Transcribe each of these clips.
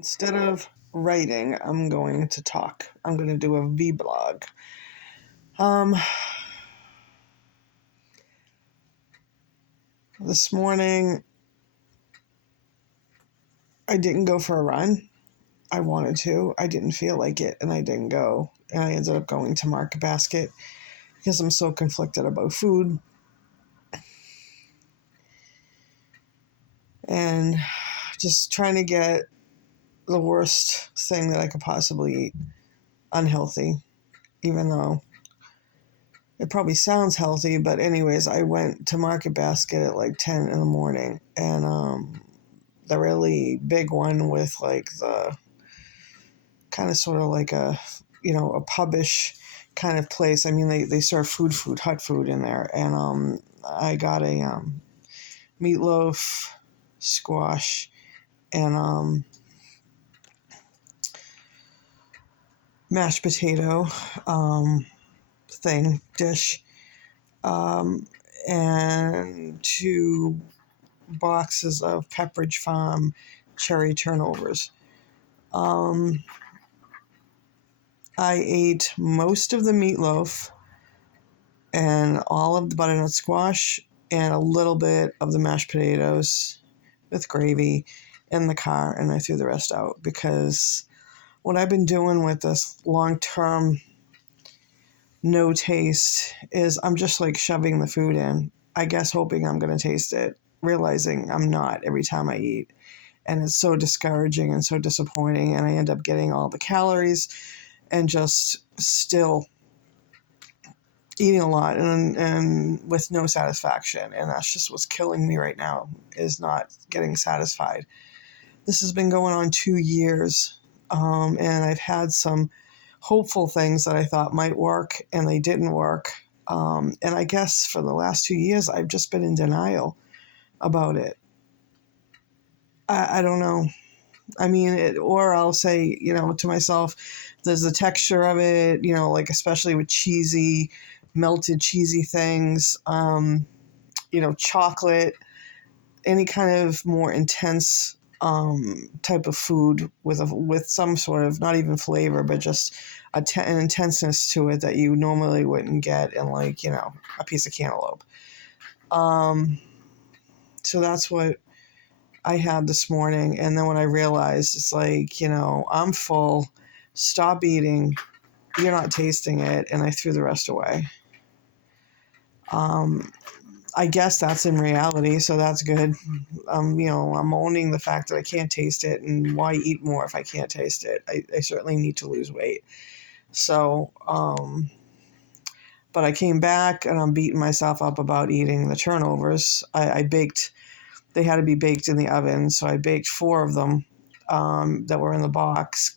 Instead of writing, I'm going to talk. I'm going to do a vlog. This morning, I didn't go for a run. I wanted to. I didn't feel like it, and I didn't go. And I ended up going to Market Basket because I'm so conflicted about food. And just trying to get the worst thing that I could possibly eat, unhealthy, even though it probably sounds healthy. But anyways, I went to Market Basket at like 10 in the morning, and the really big one with like the kind of sort of like a pubish kind of place. I mean, they serve hot food in there. And I got a meatloaf, squash, and mashed potato dish, and 2 boxes of Pepperidge Farm cherry turnovers. I ate most of the meatloaf and all of the butternut squash and a little bit of the mashed potatoes with gravy in the car, and I threw the rest out because what I've been doing with this long-term no taste is I'm just like shoving the food in, I guess hoping I'm going to taste it, realizing I'm not every time I eat. And it's so discouraging and so disappointing, and I end up getting all the calories and just still eating a lot and with no satisfaction. And that's just what's killing me right now, is not getting satisfied. This has been going on 2 years, and I've had some hopeful things that I thought might work, and they didn't work. And I guess for the last 2 years, I've just been in denial about it. I don't know. I mean, or I'll say, to myself, there's the texture of it, like especially with melted cheesy things, chocolate, any kind of more intense type of food with some sort of, not even flavor, but just an intenseness to it that you normally wouldn't get in like, a piece of cantaloupe. So that's what I had this morning. And then when I realized, it's like, I'm full, stop eating, you're not tasting it, and I threw the rest away. I guess that's in reality, so that's good. I'm owning the fact that I can't taste it, and why eat more if I can't taste it? I certainly need to lose weight. So, but I came back, and I'm beating myself up about eating the turnovers. I baked, they had to be baked in the oven, so I baked 4 of them that were in the box.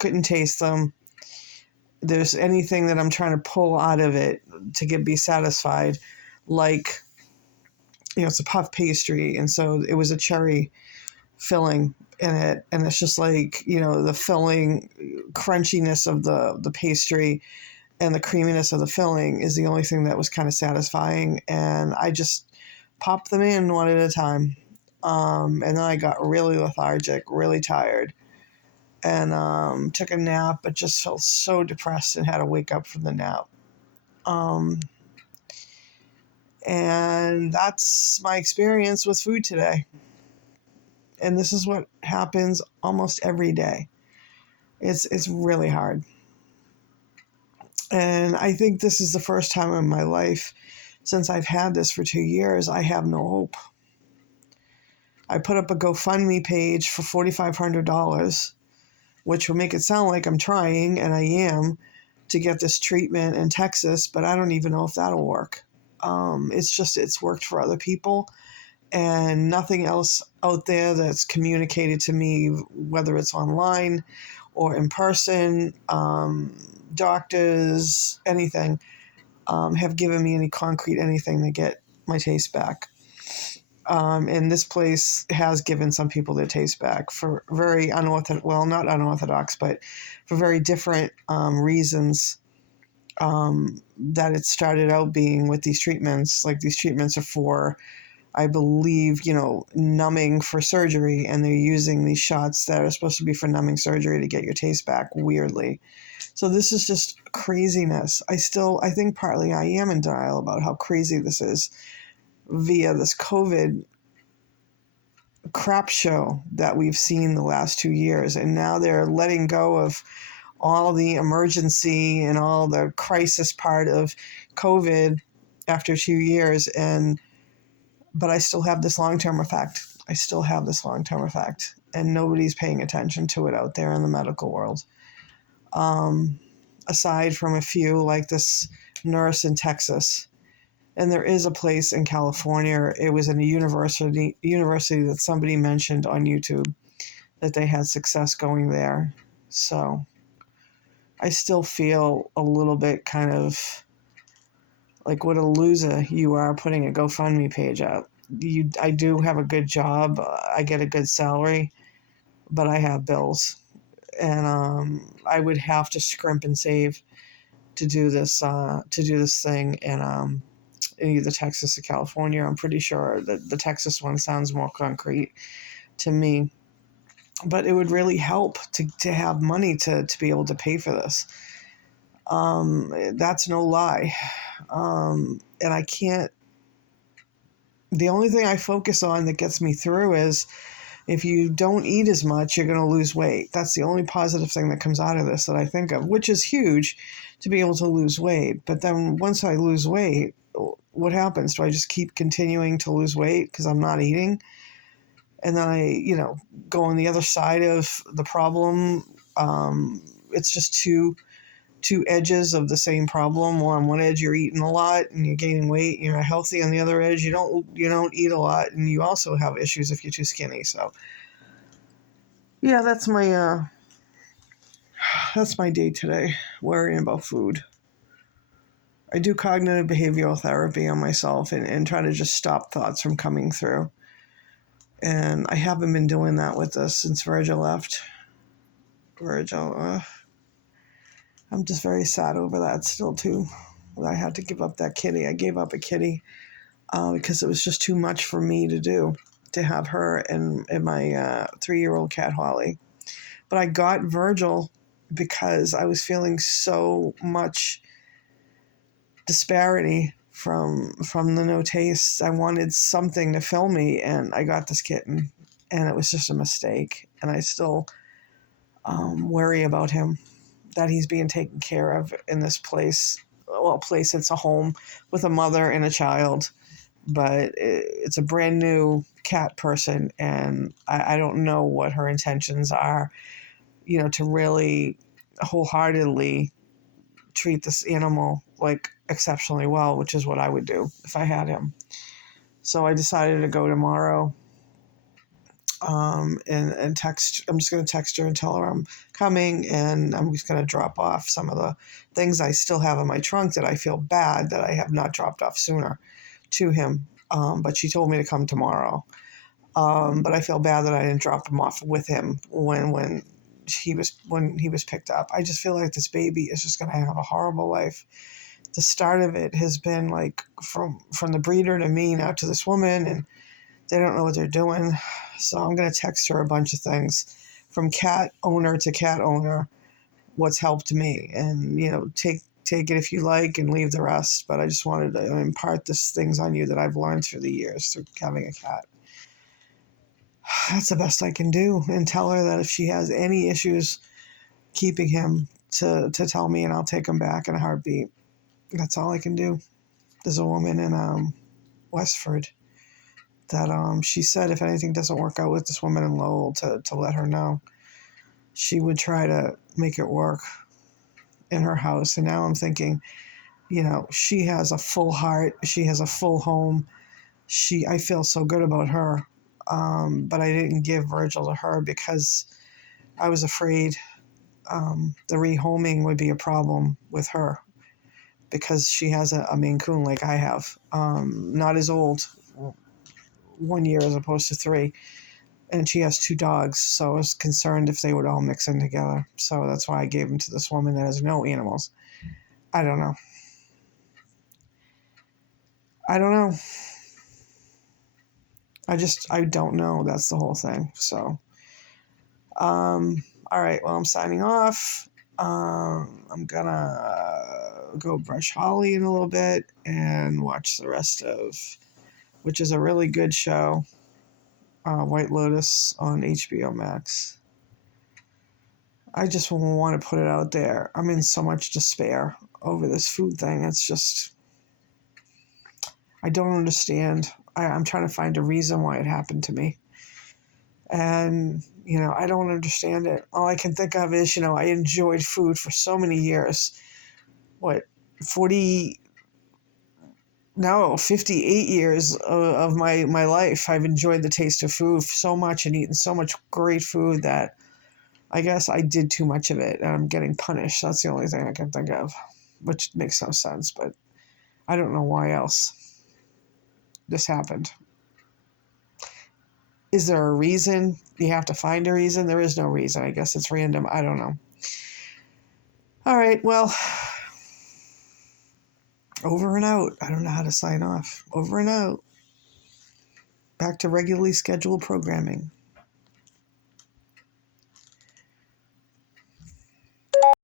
Couldn't taste them. There's anything that I'm trying to pull out of it to be satisfied, like, it's a puff pastry, and so it was a cherry filling in it, and it's just like, the filling crunchiness of the pastry and the creaminess of the filling is the only thing that was kind of satisfying, and I just popped them in one at a time, and then I got really lethargic, really tired, and took a nap, but just felt so depressed and had to wake up from the nap. And that's my experience with food today. And this is what happens almost every day. It's really hard. And I think this is the first time in my life since I've had this for 2 years, I have no hope. I put up a GoFundMe page for $4,500, which will make it sound like I'm trying, and I am, to get this treatment in Texas, but I don't even know if that'll work. It's worked for other people, and nothing else out there that's communicated to me, whether it's online or in person, doctors, anything, have given me any concrete anything to get my taste back. And this place has given some people their taste back for very not unorthodox, but for very different reasons, that it started out being with these treatments. Like, these treatments are for I believe, numbing for surgery, and they're using these shots that are supposed to be for numbing surgery to get your taste back weirdly. So this is just craziness. I think partly I am in denial about how crazy this is via this COVID crap show that we've seen the last 2 years. And now they're letting go of all the emergency and all the crisis part of COVID after 2 years. But I still have this long-term effect. And nobody's paying attention to it out there in the medical world. Aside from a few, like this nurse in Texas. And there is a place in California, it was in a university that somebody mentioned on YouTube that they had success going there. So I still feel a little bit kind of like what a loser you are putting a GoFundMe page out. I do have a good job. I get a good salary, but I have bills. And I would have to scrimp and save to do this thing. And in either Texas or California. I'm pretty sure that the Texas one sounds more concrete to me. But it would really help to have money to be able to pay for this. That's no lie. And I can't... The only thing I focus on that gets me through is if you don't eat as much, you're going to lose weight. That's the only positive thing that comes out of this that I think of, which is huge to be able to lose weight. But then once I lose weight, what happens? Do I just keep continuing to lose weight because I'm not eating? And then I, go on the other side of the problem. It's just two edges of the same problem. Well, on one edge you're eating a lot and you're gaining weight, you're not healthy. On the other edge, you don't eat a lot and you also have issues if you're too skinny. So yeah, that's my day today, worrying about food. I do cognitive behavioral therapy on myself and try to just stop thoughts from coming through. And I haven't been doing that with this since Virgil left. I'm just very sad over that still, too. I had to give up that kitty. I gave up a kitty because it was just too much for me to do, to have her and my 3-year-old cat, Holly. But I got Virgil because I was feeling so much disparity from the no taste. I wanted something to fill me, and I got this kitten, and it was just a mistake. And I still worry about him, that he's being taken care of in this place. Well, place, it's a home with a mother and a child, but it's a brand new cat person, and I don't know what her intentions are, to really wholeheartedly treat this animal like exceptionally well, which is what I would do if I had him. So I decided to go tomorrow and text. I'm just going to text her and tell her I'm coming, and I'm just going to drop off some of the things I still have in my trunk that I feel bad that I have not dropped off sooner to him. But she told me to come tomorrow. But I feel bad that I didn't drop him off with him when he was picked up. I just feel like this baby is just going to have a horrible life. The start of it has been like from the breeder to me now to this woman, and they don't know what they're doing. So I'm going to text her a bunch of things from cat owner to cat owner, what's helped me, and take it if you like and leave the rest. But I just wanted to impart these things on you that I've learned through the years through having a cat. That's the best I can do, and tell her that if she has any issues keeping him, to tell me, and I'll take him back in a heartbeat. That's all I can do. There's a woman in Westford that she said if anything doesn't work out with this woman in Lowell to let her know. She would try to make it work in her house. And now I'm thinking, she has a full heart. She has a full home. I feel so good about her. But I didn't give Virgil to her because I was afraid the rehoming would be a problem with her, because she has a Maine Coon like I have, not as old, 1 year as opposed to 3, and she has 2 dogs, so I was concerned if they would all mix in together. So that's why I gave them to this woman that has no animals. I don't know. I don't know. That's the whole thing. So, all right. Well, I'm signing off. I'm gonna go brush Holly in a little bit and watch the rest of, which is a really good show, White Lotus on HBO Max. I just want to put it out there. I'm in so much despair over this food thing. It's just, I don't understand. I'm trying to find a reason why it happened to me. And, I don't understand it. All I can think of is, I enjoyed food for so many years. What, 40, no, 58 years of my life. I've enjoyed the taste of food so much and eaten so much great food that I guess I did too much of it and I'm getting punished. That's the only thing I can think of, which makes no sense, but I don't know why else this happened. Is there a reason? You have to find a reason. There is no reason. I guess it's random. I don't know. All right, well, over and out. I don't know how to sign off. Over and out. Back to regularly scheduled programming.